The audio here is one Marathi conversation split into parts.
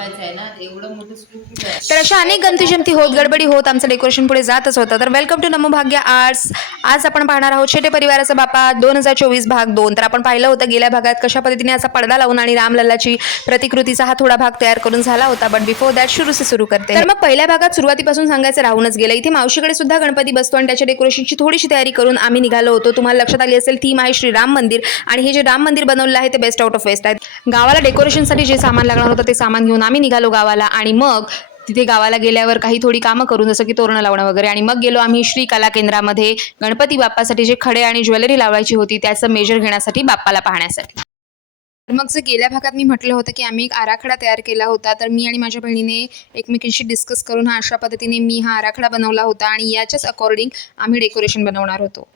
बनवायचं आहे ना एवढं मोठं स्कूप कुठे आहे? तर अशा अनेक गमती होत गडबडी होत आमचं डेकोरेशन पुढे जातच होतं. तर वेलकम टू नमोभाग्य आर्ट्स आज आपण पाहणार आहोत शेटे परिवाराचा बापा दोन हजार चोवीस भाग दोन. तर आपण पाहिलं होतं गेल्या भागात कशा पद्धतीने असा पडदा लावून आणि रामलल्लाची प्रतिकृतीचा हा थोडा भाग तयार करून झाला होता. बट बिफोर दॅट सुरू से सुरू करते तर मग पहिल्या भागात सुरुवातीपासून सांगायचं राहूनच गेलं. इथे मावशीकडे सुद्धा गणपती बसतो आणि त्याच्या डेकोरेशनची थोडीशी तयारी करून आम्ही निघालो होतो. तुम्हाला लक्षात आली असेल थीम आहे श्री राम मंदिर. आणि हे जे राम मंदिर बनवलं आहे ते बेस्ट आउट ऑफ वेस्ट आहे. गावाला डेकोरेशनसाठी जे सामान लागणार होतं ते सामान घेऊन आम्ही निघालो गावाला आणि मग तिथे गावाला गेल्यावर काही थोडी कामं करून जसं की तोरणं लावणं वगैरे. आणि मग गेलो आम्ही श्री कला केंद्रामध्ये गणपती बाप्पासाठी जे खडे आणि ज्वेलरी लावायची होती त्याचं मेजर घेण्यासाठी बाप्पाला पाहण्यासाठी. तर मग जे गेल्या भागात मी म्हटलं होतं की आम्ही एक आराखडा तयार केला होता तर मी आणि माझ्या बहिणीने एकमेकींशी डिस्कस करून हा अशा पद्धतीने मी हा आराखडा बनवला होता आणि याच्याच अकॉर्डिंग आम्ही डेकोरेशन बनवणार होतो.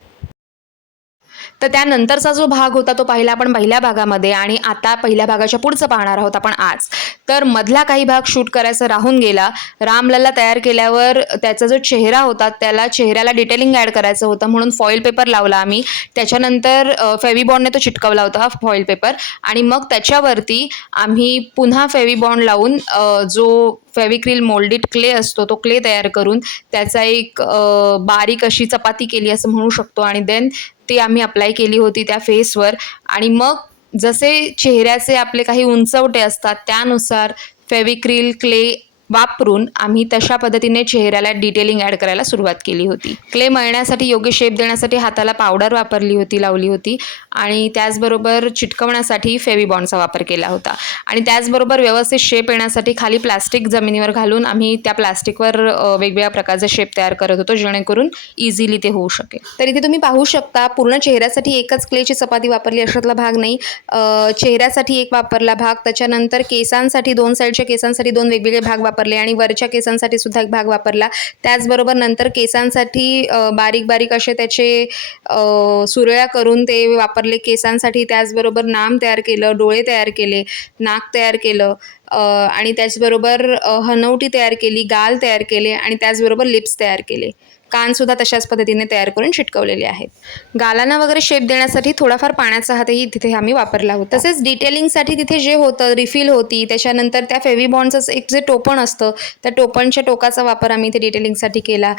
तर त्यानंतरचा जो भाग होता तो पाहिला आपण पहिल्या भागामध्ये आणि आता पहिल्या भागाच्या पुढचं पाहणार आहोत आपण आज. तर मधला काही भाग शूट करायचा राहून गेला. रामलला तयार केल्यावर त्याचा जो चेहरा होता त्याला चेहऱ्याला डिटेलिंग ॲड करायचं होतं म्हणून फॉईल पेपर लावला आम्ही. त्याच्यानंतर फेविबॉन्डने तो चिटकवला होता हा फॉईल पेपर आणि मग त्याच्यावरती आम्ही पुन्हा फेविबॉन्ड लावून जो फेविक्रिल मोल्डेड क्ले असतो तो क्ले तयार करून त्याचा एक बारीक अशी चपाती केली असं म्हणू शकतो. आणि देन ती आम्ही अप्लाय केली होती त्या फेसवर आणि मग जसे चेहऱ्याचे आपले काही उंचवटे असतात त्यानुसार फेविक्रिल क्ले वापरून आम्ही तशा पद्धतीने चेहऱ्याला डिटेलिंग ॲड करायला सुरुवात केली होती. क्ले मळण्यासाठी योग्य शेप देण्यासाठी हाताला पावडर वापरली होती लावली होती आणि त्याचबरोबर चिटकवण्यासाठी फेविबॉन्डचा वापर केला होता. आणि त्याचबरोबर व्यवस्थित शेप येण्यासाठी खाली प्लास्टिक जमिनीवर घालून आम्ही त्या प्लास्टिकवर वेगवेगळ्या प्रकारचे शेप तयार करत होतो जेणेकरून इझिली ते होऊ शकेल. तर इथे तुम्ही पाहू शकता पूर्ण चेहऱ्यासाठी एकच क्लेची चपाती वापरली अशातला भाग नाही. चेहऱ्यासाठी एक वापरला भाग त्याच्यानंतर केसांसाठी दोन साईडच्या केसांसाठी दोन वेगवेगळे भाग वापरले आणि वरच्या केसांसाठी सुद्धा एक भाग वापरला. त्याचबरोबर नंतर केसांसाठी बारीक बारीक असे त्याचे सुरळ्या करून ते वापरले केसांसाठी. त्याचबरोबर नाम तयार केलं डोळे तयार केले नाक तयार केलं आणि त्याचबरोबर हनवटी तयार केली गाल तयार केले आणि त्याचबरोबर लिप्स तयार केले. कानसुद्धा तशाच पद्धतीने तयार करून चिटकवलेले आहेत. गालांना वगैरे शेप देण्यासाठी थोडाफार पाण्याचा हातही तिथे आम्ही वापरला होता. तसेच डिटेलिंगसाठी तिथे जे होतं रिफिल होती त्याच्यानंतर त्या फेविबॉन्डचं एक जे टोपण असतं त्या टोपणच्या टोकाचा वापर आम्ही इथे डिटेलिंगसाठी केला.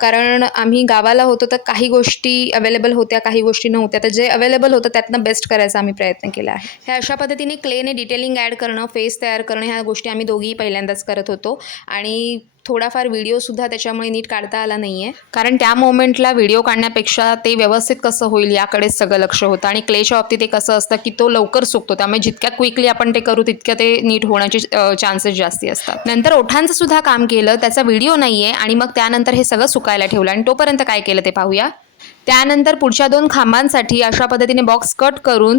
कारण आम्ही गावाला होतो तर काही गोष्टी अवेलेबल होत्या काही गोष्टी नव्हत्या. तर जे अवेलेबल होतं त्यातनं बेस्ट करायचा आम्ही प्रयत्न केला आहे. ह्या अशा पद्धतीने क्लेने डिटेलिंग ॲड करणं फेस तयार करणं ह्या गोष्टी आम्ही दोघीही पहिल्यांदाच करत होतो. आणि थोडाफार व्हिडिओसुद्धा त्याच्यामुळे नीट काढता आला नाही आहे कारण त्या मोमेंटला व्हिडिओ काढण्यापेक्षा ते व्यवस्थित कसं होईल याकडेच सगळं लक्ष होतं. आणि क्लेच्या बाबतीत ते कसं असतं की तो लवकर सुकतो. त्यामुळे जितक्या क्विकली आपण ते करू तितक्या ते नीट होण्याचे चान्सेस जास्ती असतात. नंतर ओठांचं सुद्धा काम केलं. त्याचा व्हिडिओ नाही आहे आणि मग त्यानंतर हे सगळं सुकायला ठेवलं. आणि तोपर्यंत काय केलं ते पाहूया? त्यानंतर पुढच्या दोन खांबांसाठी अशा पद्धतीने बॉक्स कट करून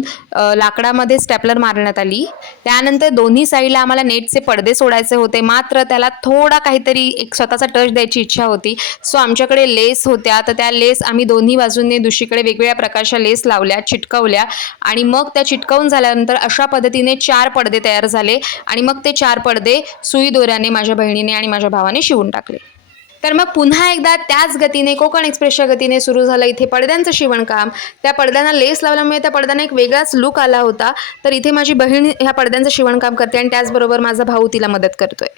लाकडामध्ये स्टॅपलर मारण्यात आली. त्यानंतर दोन्ही साईडला आम्हाला नेटचे पडदे सोडायचे होते. मात्र त्याला थोडा काहीतरी एक स्वतःचा टच द्यायची इच्छा होती. सो आमच्याकडे लेस होत्या. तर त्या लेस आम्ही दोन्ही बाजूंनी दुसरीकडे वेगवेगळ्या प्रकारच्या लेस लावल्या चिटकवल्या. आणि मग त्या चिटकवून झाल्यानंतर अशा पद्धतीने चार पडदे तयार झाले. आणि मग ते चार पडदे सुई दोऱ्याने माझ्या बहिणीने आणि माझ्या भावाने शिवून टाकले. तर मग पुन्हा एकदा त्याच गतीने कोकण एक्सप्रेसच्या गतीने सुरू झालं इथे पडद्यांचं शिवणकाम. त्या पडद्यांना लेस लावल्यामुळे त्या पडद्यांना एक वेगळाच लुक आला होता. तर इथे माझी बहीण ह्या पडद्यांचं शिवणकाम करते आणि त्याचबरोबर माझा भाऊ तिला मदत करतोय.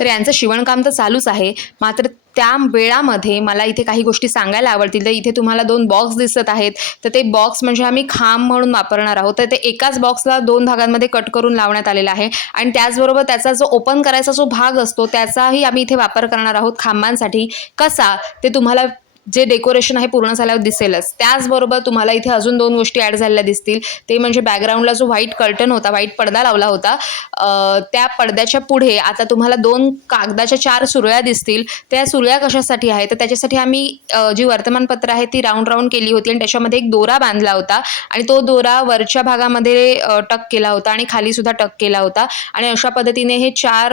तर यांचं शिवणकाम तर चालूच आहे. मात्र त्या वेळामध्ये मला इथे काही गोष्टी सांगायला आवडतील. तर इथे तुम्हाला दोन बॉक्स दिसत आहेत. तर ते बॉक्स म्हणजे आम्ही खांब म्हणून वापरणार आहोत. तर ते एकाच बॉक्सला दोन भागांमध्ये कट करून लावण्यात आलेला आहे. आणि त्याचबरोबर त्याचा जो ओपन करायचा जो भाग असतो त्याचाही आम्ही इथे वापर करणार आहोत खांबांसाठी. कसा? ते तुम्हाला जे डेकोरेशन आहे पूर्ण झाल्यावर दिसेलच. त्याचबरोबर तुम्हाला इथे अजून दोन गोष्टी ॲड झालेल्या दिसतील. ते म्हणजे बॅकग्राऊंडला जो व्हाईट कर्टन होता व्हाईट पडदा लावला होता त्या पडद्याच्या पुढे आता तुम्हाला दोन कागदाच्या चार सुरळ्या दिसतील. त्या सुरळ्या कशासाठी आहे तर त्याच्यासाठी आम्ही जी वर्तमानपत्र आहे ती राऊंड राऊंड केली होती आणि त्याच्यामध्ये एक दोरा बांधला होता आणि तो दोरा वरच्या भागामध्ये टक केला होता आणि खाली सुद्धा टक केला होता. आणि अशा पद्धतीने हे चार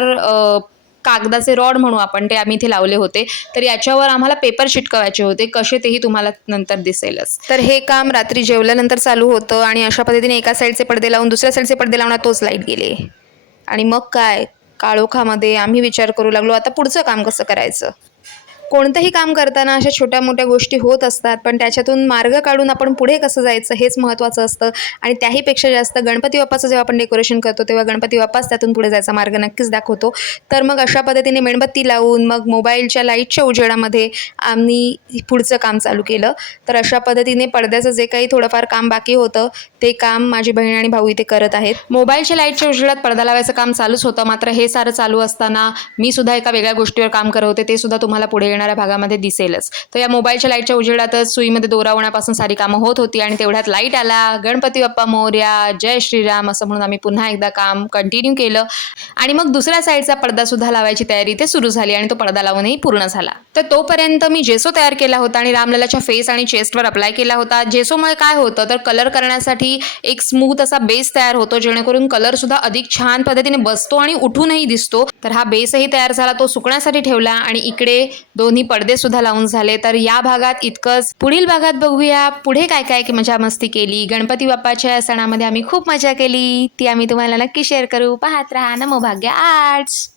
कागदाचे रॉड म्हणू आपण ते आम्ही इथे लावले होते. तर याच्यावर आम्हाला पेपर चिटकवायचे होते कसे तेही तुम्हाला नंतर दिसेलच. तर हे काम रात्री जेवल्यानंतर चालू होतं आणि अशा पद्धतीने एका साईडचे पडदे लावून दुसऱ्या साईडचे पडदे लावणार तोच लाइट गेले. आणि मग काय? काळोखामध्ये आम्ही विचार करू लागलो आता पुढचं काम कसं करायचं? कोणतंही काम करताना अशा छोट्या मोठ्या गोष्टी होत असतात पण त्याच्यातून मार्ग काढून आपण पुढे कसं जायचं हेच महत्त्वाचं असतं. आणि त्याहीपेक्षा जास्त गणपती बाप्पाचं जेव्हा आपण डेकोरेशन करतो तेव्हा गणपती बाप्पाच त्यातून पुढे जायचा मार्ग नक्कीच दाखवतो. तर मग अशा पद्धतीने मेणबत्ती लावून मग मोबाईलच्या लाईटच्या उजेडामध्ये आम्ही पुढचं काम चालू केलं. तर अशा पद्धतीने पडद्याचं जे काही थोडंफार काम बाकी होतं ते काम माझी बहीण आणि भाऊ इथे करत आहेत. मोबाईलच्या लाईटच्या उजेडात पडदा लावायचं काम चालूच होतं मात्र हे सारं चालू असताना मी सुद्धा एका वेगळ्या गोष्टीवर काम करत होते ते सुद्धा तुम्हाला पुढे येणार येणाऱ्या भागामध्ये दिसेलच. तर या मोबाईलच्या लाईटच्या उजेडातच सुईमध्ये दोरावण्यापासून सारी कामं होत होती आणि तेवढ्यात लाइट आला. गणपती बाप्पा मोर्या जय श्रीराम असं म्हणून आम्ही पुन्हा एकदा काम कंटिन्यू केलं. आणि मग दुसऱ्या साईडचा पडदा सुद्धा लावायची तयारी ते सुरू झाली आणि तो पडदा लावूनही पूर्ण झाला. तर तोपर्यंत मी जेसो तयार केला होता आणि रामललाच्या फेस आणि चेस्टवर अप्लाय केला होता. जेसोमुळे काय होतं तर कलर करण्यासाठी एक स्मूथ असा बेस तयार होतो जेणेकरून कलर सुद्धा अधिक छान पद्धतीने बसतो आणि उठूनही दिसतो. तर हा बेसही तयार झाला तो सुकण्यासाठी ठेवला आणि इकडे दोन दोन्ही पडदे सुद्धा लावून झाले. तर या भागात इतकंच. पुढील भागात बघूया. पुढे काय काय की मजा मस्ती केली. गणपती बाप्पाच्या सणामध्ये आम्ही खूप मजा केली. ती आम्ही तुम्हाला नक्की शेअर करू. पाहत राहा. नमो भाग्य. आर्ट्स